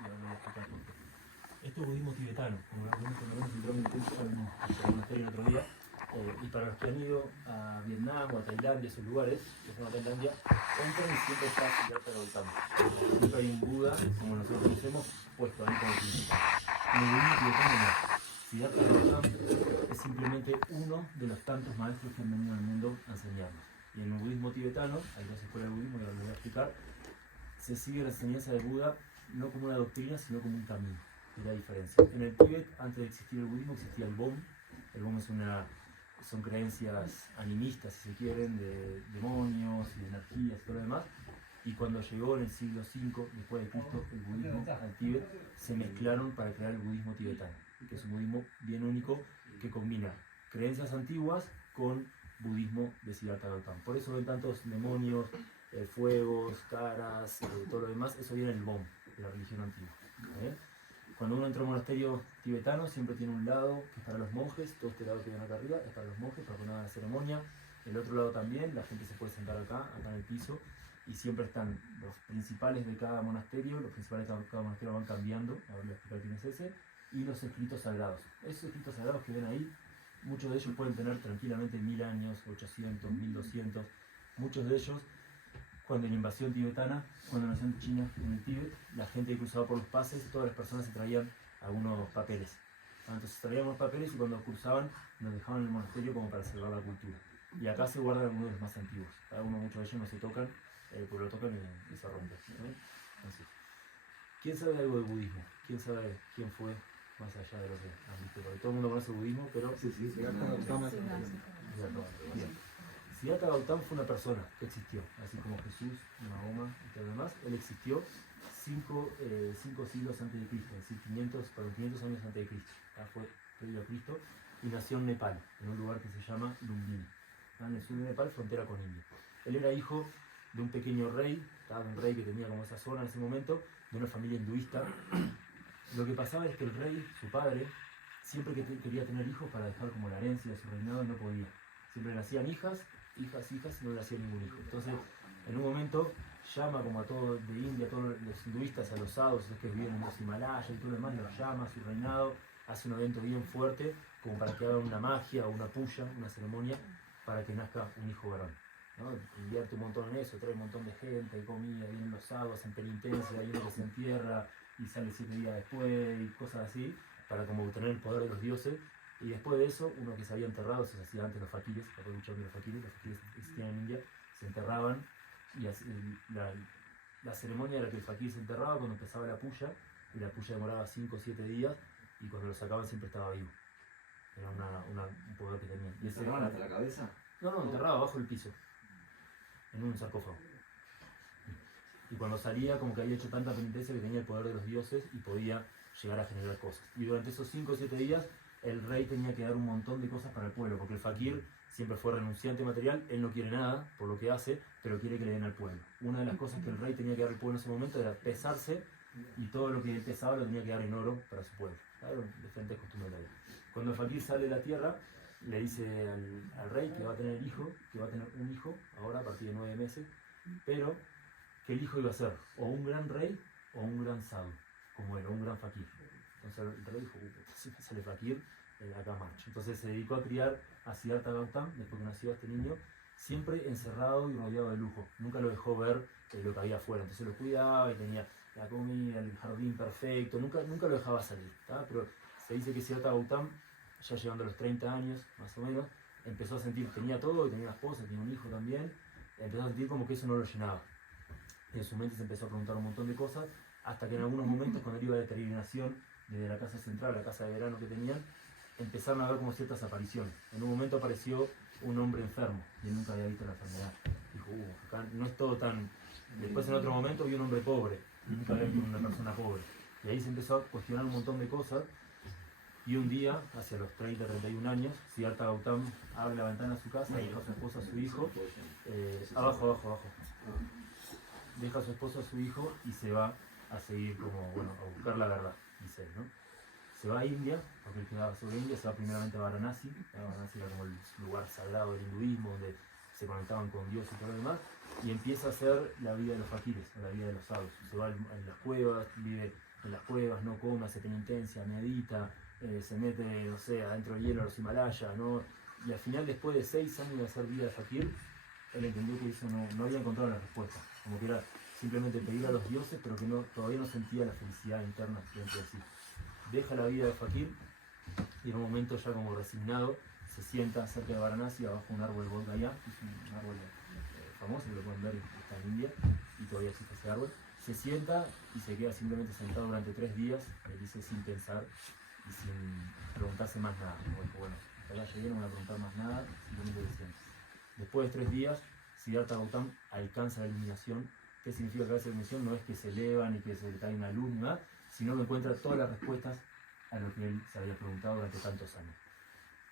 y ahora voy a explicar por qué. Esto es budismo tibetano, como algunos cuando vemos entramos en el curso, habíamos en monasterio el otro día, y para los que han ido a Vietnam o a Tailandia, esos lugares, que son a Tailandia, entran y siempre está Siddhartha Gautama. Siempre hay un Buda, como nosotros conocemos, puesto ahí como principal. En el budismo tibetano no. Siddhartha Gautama es simplemente uno de los tantos maestros que han venido al mundo a enseñarnos. Y en el budismo tibetano, hay dos escuelas de budismo, y ahora les voy a explicar, se sigue la enseñanza de Buda no como una doctrina, sino como un camino. Es la diferencia. En el Tíbet, antes de existir el budismo, existía el Bom. El Bom son creencias animistas, si se quieren, de demonios y de energías y todo lo demás. Y cuando llegó en el siglo V después de Cristo el budismo al Tíbet, se mezclaron para crear el budismo tibetano, que es un budismo bien único que combina creencias antiguas con budismo de Siddhartha Gautama. Por eso ven tantos demonios, fuegos, caras, todo lo demás. Eso viene del Bom, de la religión antigua. Cuando uno entra a un monasterio tibetano, siempre tiene un lado que es para los monjes, todo este lado que ven acá arriba es para los monjes, para que no hagan la ceremonia. El otro lado también, la gente se puede sentar acá en el piso, y siempre están los principales de cada monasterio, los principales de cada monasterio van cambiando, ahora voy a explicar quién es ese, y los escritos sagrados. Esos escritos sagrados que ven ahí, muchos de ellos pueden tener tranquilamente 1000 años, 800, 1200, muchos de ellos. Cuando la invasión tibetana, cuando la invasión china en el Tíbet, la gente que cruzaba por los pases, todas las personas se traían algunos papeles. Entonces traían unos papeles y cuando cruzaban nos dejaban en el monasterio como para salvar la cultura. Y acá se guardan algunos de los más antiguos. Muchos de ellos no se tocan, porque lo tocan y se rompen. Entonces, ¿quién sabe algo del budismo? ¿Quién sabe quién fue más allá de lo que han visto? Porque todo el mundo conoce el budismo, pero... Sí, Siddhartha Gautama. Siddhartha Gautama fue una persona que existió, así como Jesús, Mahoma y todo lo demás. Él existió 5 siglos antes de Cristo, es decir, 500 años antes de Cristo. Fue previo a Cristo y nació en Nepal, en un lugar que se llama Lumbini, en el sur de Nepal, frontera con India. Él era hijo de un pequeño rey, un rey que tenía como esa zona en ese momento, de una familia hinduista. Lo que pasaba es que el rey, su padre, siempre quería tener hijos para dejar como la herencia de su reinado y no podía. Siempre nacían hijas, y no le hacía ningún hijo. Entonces, en un momento, llama como a todos de India, a todos los hinduistas, a los sadhus, que viven en los Himalayas y todo lo demás, los llama a su reinado, hace un evento bien fuerte, como para que hagan una magia o una puya, una ceremonia, para que nazca un hijo varón. ¿No? Invierte un montón en eso, trae un montón de gente, hay comida, vienen los sadhus, hacen penitencia, hay uno que se entierra y sale 7 días después, y cosas así, para como obtener el poder de los dioses. Y después de eso, uno que se había enterrado, eso se hacía antes los fakires, los fakires existían en India, se enterraban, y la ceremonia era que el fakir se enterraba cuando empezaba la puya, y la puya demoraba 5 o 7 días, y cuando lo sacaban siempre estaba vivo. Era un poder que tenía. ¿Y se enterraban hasta la cabeza? No, enterraba abajo del piso, en un sarcófago. Y cuando salía, como que había hecho tanta penitencia que tenía el poder de los dioses y podía llegar a generar cosas. Y durante esos 5 o 7 días, el rey tenía que dar un montón de cosas para el pueblo, porque el fakir siempre fue renunciante material, él no quiere nada por lo que hace, pero quiere que le den al pueblo. Una de las cosas que el rey tenía que dar al pueblo en ese momento era pesarse, y todo lo que él pesaba lo tenía que dar en oro para su pueblo. Claro, diferentes costumbres de la vida. Cuando el fakir sale de la tierra, le dice al rey que va a tener un hijo, ahora a partir de 9 meses, pero que el hijo iba a ser o un gran rey o un gran sadhu, como él, o un gran fakir. Entonces el rey dijo, si me sale fakir, acá marcho. Entonces se dedicó a criar a Siddhartha Gautama, después que nació este niño, siempre encerrado y rodeado de lujo. Nunca lo dejó ver lo que había afuera. Entonces lo cuidaba y tenía la comida, el jardín perfecto, nunca lo dejaba salir. Pero se dice que Siddhartha Gautama, ya llegando a los 30 años, más o menos, empezó a sentir, tenía todo, y tenía una esposa, tenía un hijo también, empezó a sentir como que eso no lo llenaba. Y en su mente se empezó a preguntar un montón de cosas, hasta que en algunos momentos, cuando él iba de peregrinación, desde la casa central, la casa de verano que tenían, empezaron a ver como ciertas apariciones. En un momento apareció un hombre enfermo, y él nunca había visto la enfermedad. Dijo, acá no es todo tan... Después en otro momento vio un hombre pobre, y nunca había visto una persona pobre. Y ahí se empezó a cuestionar un montón de cosas, y un día, hacia los 30, 31 años, Siddhartha Gautama abre la ventana de su casa, deja a su esposa, a su hijo, abajo. Deja a su esposo, a su hijo, y se va a seguir a buscar la verdad, dice él, ¿no? Se va a India, porque él quedaba sobre India, se va primeramente a Varanasi. Varanasi era como el lugar sagrado del hinduismo, donde se conectaban con Dios y todo lo demás, y empieza a hacer la vida de los fakires, la vida de los sadhus. Se va en las cuevas, vive en las cuevas, no come, hace penitencia, medita, se mete, no sé, adentro del hielo a los Himalayas, ¿no? Y al final, después de 6 años de hacer vida de fakir, él entendió que eso no había encontrado la respuesta, como que era simplemente pedir a los dioses, pero que todavía no sentía la felicidad interna dentro de sí. Deja la vida de fakir y en un momento ya como resignado se sienta cerca de Varanasi, abajo un árbol de Bodhgaya, que es un árbol famoso, que lo pueden ver, está en India y todavía existe ese árbol. Se sienta y se queda simplemente sentado durante 3 días, él dice, sin pensar y sin preguntarse más nada. Como dijo, bueno, ya llegué, no me voy a preguntar más nada, simplemente se sienta. Después de 3 días, Siddhartha Gautama alcanza la iluminación. ¿Qué significa que alcanza la iluminación? No es que se eleva ni que se le cae una luz, ni nada, sino que encuentra todas las respuestas a lo que él se había preguntado durante tantos años.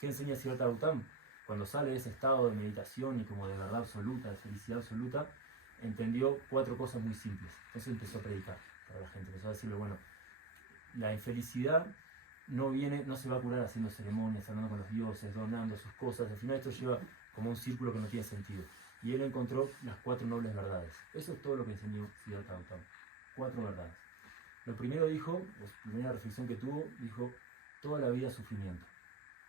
¿Qué enseña Siddhartha Gautama? Cuando sale de ese estado de meditación y como de verdad absoluta, de felicidad absoluta, entendió 4 cosas muy simples. Entonces empezó a predicar para la gente, empezó a decirle, bueno, la infelicidad no se va a curar haciendo ceremonias, hablando con los dioses, donando sus cosas. Al final esto lleva como un círculo que no tiene sentido. Y él encontró las 4 nobles verdades. Eso es todo lo que enseñó Siddhartha Gautama. 4 verdades. Lo primero dijo, la primera reflexión que tuvo, dijo, toda la vida es sufrimiento.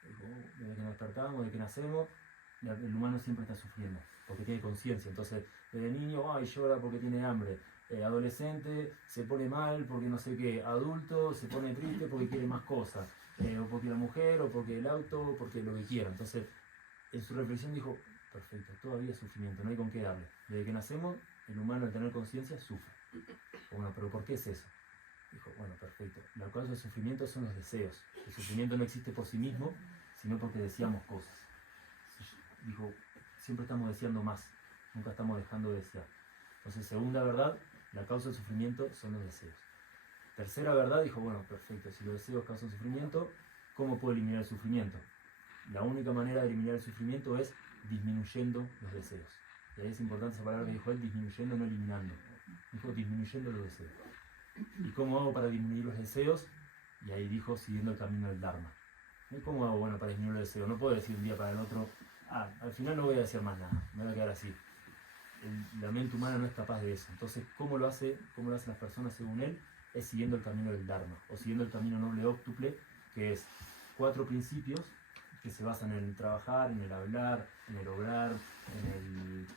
Dijo, desde que nos despertamos, desde que nacemos, el humano siempre está sufriendo, porque tiene conciencia. Entonces, desde niño, llora porque tiene hambre. Adolescente, se pone mal porque no sé qué. Adulto, se pone triste porque quiere más cosas. O porque la mujer, o porque el auto, o porque lo que quiera. Entonces, en su reflexión dijo, perfecto, todavía es sufrimiento, no hay con qué darle. Desde que nacemos, el humano al tener conciencia sufre. Bueno, pero ¿por qué es eso? Dijo, bueno, perfecto. La causa del sufrimiento son los deseos. El sufrimiento no existe por sí mismo, sino porque deseamos cosas. Dijo, siempre estamos deseando más, nunca estamos dejando de desear. Entonces, segunda verdad, la causa del sufrimiento son los deseos. Tercera verdad, dijo, bueno, perfecto, si los deseos causan sufrimiento, ¿cómo puedo eliminar el sufrimiento? La única manera de eliminar el sufrimiento es disminuyendo los deseos. Y ahí es importante esa palabra que dijo él, disminuyendo, no eliminando. Dijo, disminuyendo los deseos. ¿Y cómo hago para disminuir los deseos? Y ahí dijo, siguiendo el camino del Dharma. ¿Y cómo hago, bueno, para disminuir los deseos? No puedo decir un día para el otro, al final no voy a decir más nada, me voy a quedar así. La mente humana no es capaz de eso. Entonces, ¿cómo lo hacen las personas según él? Es siguiendo el camino del Dharma, o siguiendo el camino noble óctuple, que es 4 principios que se basan en el trabajar, en el hablar, en el obrar, en el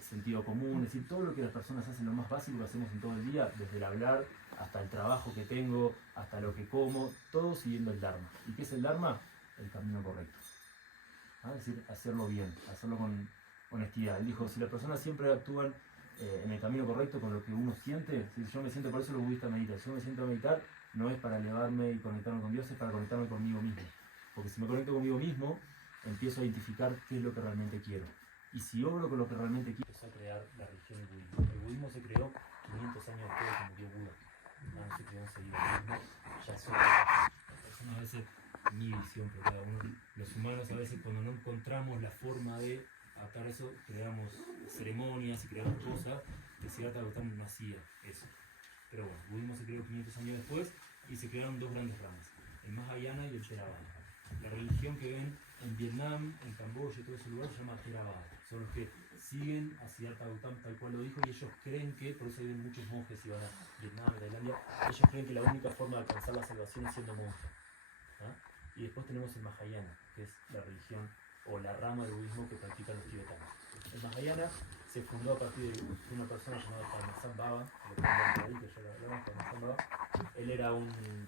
sentido común, es decir, todo lo que las personas hacen, lo más básico que hacemos en todo el día, desde el hablar hasta el trabajo que tengo, hasta lo que como, todo siguiendo el Dharma. ¿Y qué es el Dharma? El camino correcto. Es decir, hacerlo bien, hacerlo con honestidad. Él dijo, si las personas siempre actúan en el camino correcto con lo que uno siente, si yo me siento, por eso los budistas meditan, si yo me siento a meditar, no es para elevarme y conectarme con Dios, es para conectarme conmigo mismo. Porque si me conecto conmigo mismo, empiezo a identificar qué es lo que realmente quiero. Y si obro con lo que realmente quiero, empezó a crear la religión del budismo. El budismo se creó 500 años después de que murió Buda. No se creó enseguida. El budismo ya es otra persona. A veces, mi visión, pero cada uno, los humanos a veces cuando no encontramos la forma de adaptar eso, creamos ceremonias y creamos cosas que Siddhartha Gautama no hacía eso. Pero bueno, el budismo se creó 500 años después y se crearon 2 grandes ramas, el Mahayana y el Theravada. La religión que ven en Vietnam, en Camboya y todo ese lugar se llama Theravada. Son los que siguen a Siddhartha Gautama tal cual lo dijo, y ellos creen que, por eso hay muchos monjes y van a Vietnam, a Tailandia, ellos creen que la única forma de alcanzar la salvación es siendo monje. Y después tenemos el Mahayana, que es la religión o la rama del budismo que practican los tibetanos. El Mahayana se fundó a partir de una persona llamada Padmasambhava Baba, lo que ahí, que ya lo hablamos, Padmasambhava Baba. Él era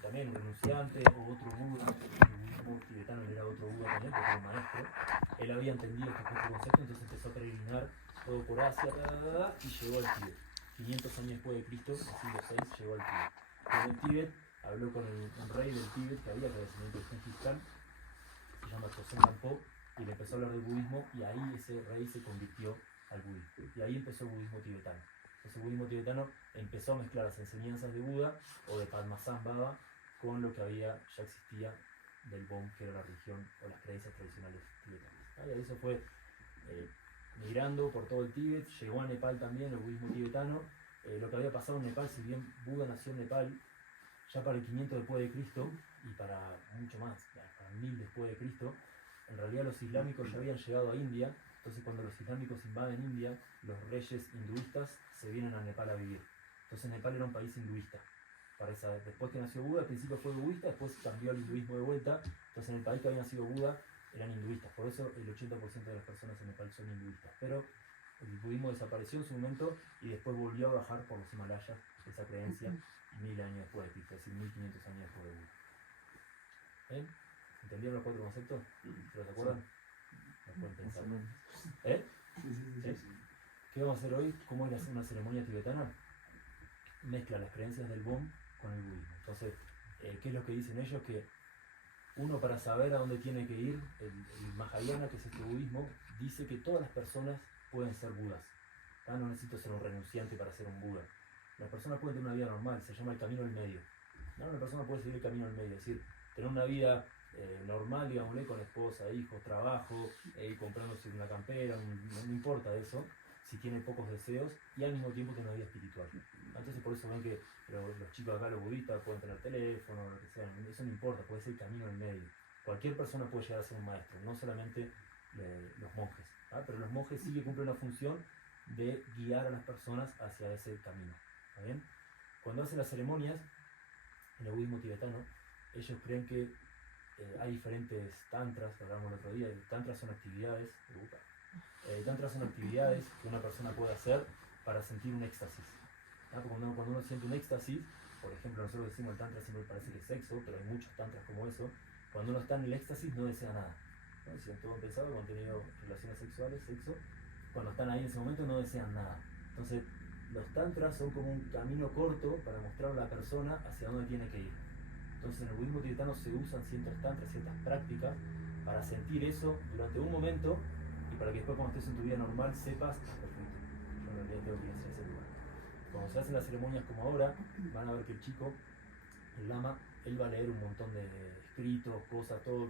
también un renunciante, o otro Buda, el budismo tibetano él era otro Buda también, porque era un maestro. Él había entendido estos 4 conceptos, entonces empezó a peregrinar todo por Asia, y llegó al Tíbet. 500 años después de Cristo, en el siglo VI, llegó al Tíbet. En el Tíbet habló con el rey del Tíbet que había, que era el descendiente de Genghis Khan, se llama Chosen Rinpoche, y le empezó a hablar del budismo, y ahí ese rey se convirtió al budismo. Y ahí empezó el budismo tibetano. Entonces el budismo tibetano empezó a mezclar las enseñanzas de Buda o de Padmasambhava Baba con lo que ya existía del Bon, que era la religión o las creencias tradicionales tibetanas. Y eso fue migrando por todo el Tíbet, llegó a Nepal también, el budismo tibetano. Lo que había pasado en Nepal, si bien Buda nació en Nepal, ya para el 500 después de Cristo, y para mucho más, para 1000 después de Cristo, en realidad los islámicos ya habían llegado a India. Entonces cuando los islámicos invaden India, los reyes hinduistas se vienen a Nepal a vivir. Entonces Nepal era un país hinduista. después que nació Buda, al principio fue budista, después cambió al hinduismo de vuelta, entonces en el país que había nacido Buda eran hinduistas, por eso el 80% de las personas en Nepal son hinduistas, pero el budismo desapareció en su momento y después volvió a bajar por los Himalayas esa creencia 1000 años después de Cristo, es decir, 1500 años después de Buda. ¿Eh? ¿Entendieron los 4 conceptos? ¿Se los acuerdan? Los pueden pensar. ¿Eh? Sí. ¿Qué vamos a hacer hoy? ¿Cómo es una ceremonia tibetana? Mezcla las creencias del Bon con el budismo. Entonces, ¿qué es lo que dicen ellos? Que uno, para saber a dónde tiene que ir, el Mahayana, que es este budismo, dice que todas las personas pueden ser budas. No necesito ser un renunciante para ser un Buda. Las personas pueden tener una vida normal, se llama el camino del medio. Una persona puede seguir el camino del medio, es decir, tener una vida normal, digámosle, con esposa, hijos, trabajo, comprándose una campera, no importa eso, si tiene pocos deseos y al mismo tiempo tiene una vida espiritual. Entonces por eso ven que los chicos acá, los budistas, pueden tener teléfono, lo que sea, eso no importa, puede ser el camino del medio. Cualquier persona puede llegar a ser un maestro, no solamente los monjes, pero los monjes sí que cumplen una función de guiar a las personas hacia ese camino. ¿Está bien? Cuando hacen las ceremonias, en el budismo tibetano, ellos creen que hay diferentes tantras, que hablamos el otro día, tantras son actividades, tantras son actividades que una persona puede hacer para sentir un éxtasis. Cuando uno siente un éxtasis, por ejemplo, nosotros decimos el tantra siempre parece que es sexo, pero hay muchos tantras como eso, cuando uno está en el éxtasis no desea nada. ¿No? Si han todo pensado, cuando han tenido relaciones sexuales, sexo, cuando están ahí en ese momento no desean nada. Entonces, los tantras son como un camino corto para mostrar a la persona hacia dónde tiene que ir. Entonces en el budismo tibetano se usan ciertos tantras, ciertas prácticas para sentir eso durante un momento y para que después cuando estés en tu vida normal sepas, perfecto, yo en realidad tengo que ir hacia ese lugar. Cuando se hacen las ceremonias como ahora, van a ver que el chico, el lama, él va a leer un montón de escritos, cosas, todo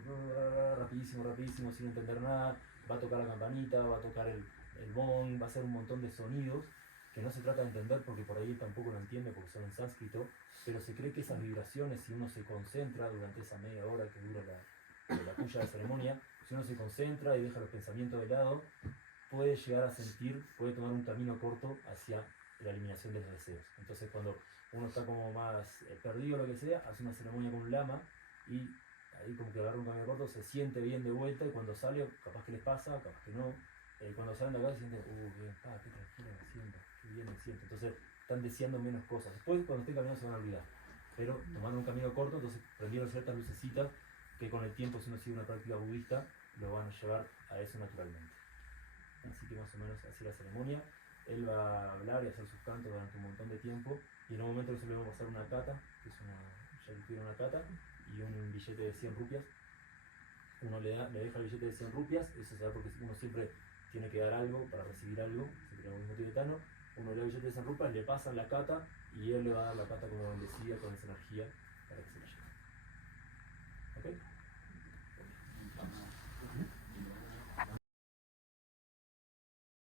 rapidísimo, sin entender nada, va a tocar la campanita, va a tocar el bong, va a hacer un montón de sonidos que no se trata de entender porque por ahí él tampoco lo entiende porque son en sánscrito, pero se cree que esas vibraciones, si uno se concentra durante esa media hora que dura la puya de ceremonia, si uno se concentra y deja los pensamientos de lado, puede llegar a sentir, puede tomar un camino corto hacia la eliminación de los deseos. Entonces cuando uno está como más perdido o lo que sea, hace una ceremonia con un lama y ahí como que agarra un camino corto, se siente bien de vuelta y cuando sale, capaz que les pasa, capaz que no, cuando salen de acá se sienten, bien, qué tranquilo me siento, qué bien me siento. Entonces están deseando menos cosas. Después cuando estén caminando se van a olvidar. Pero tomando un camino corto, entonces prendieron ciertas lucecitas que con el tiempo, si uno sigue una práctica budista, lo van a llevar a eso naturalmente. Así que más o menos así la ceremonia. Él va a hablar y hacer sus cantos durante un montón de tiempo y en un momento se le va a pasar una cata, que es ya le pide una cata y un billete de 100 rupias. Uno le deja el billete de 100 rupias, eso se da porque uno siempre tiene que dar algo para recibir algo, se crea un mismo tibetano. Uno le da el billete de 100 rupias, le pasan la cata y él le va a dar la cata como bendecida con esa energía para que se la lleve.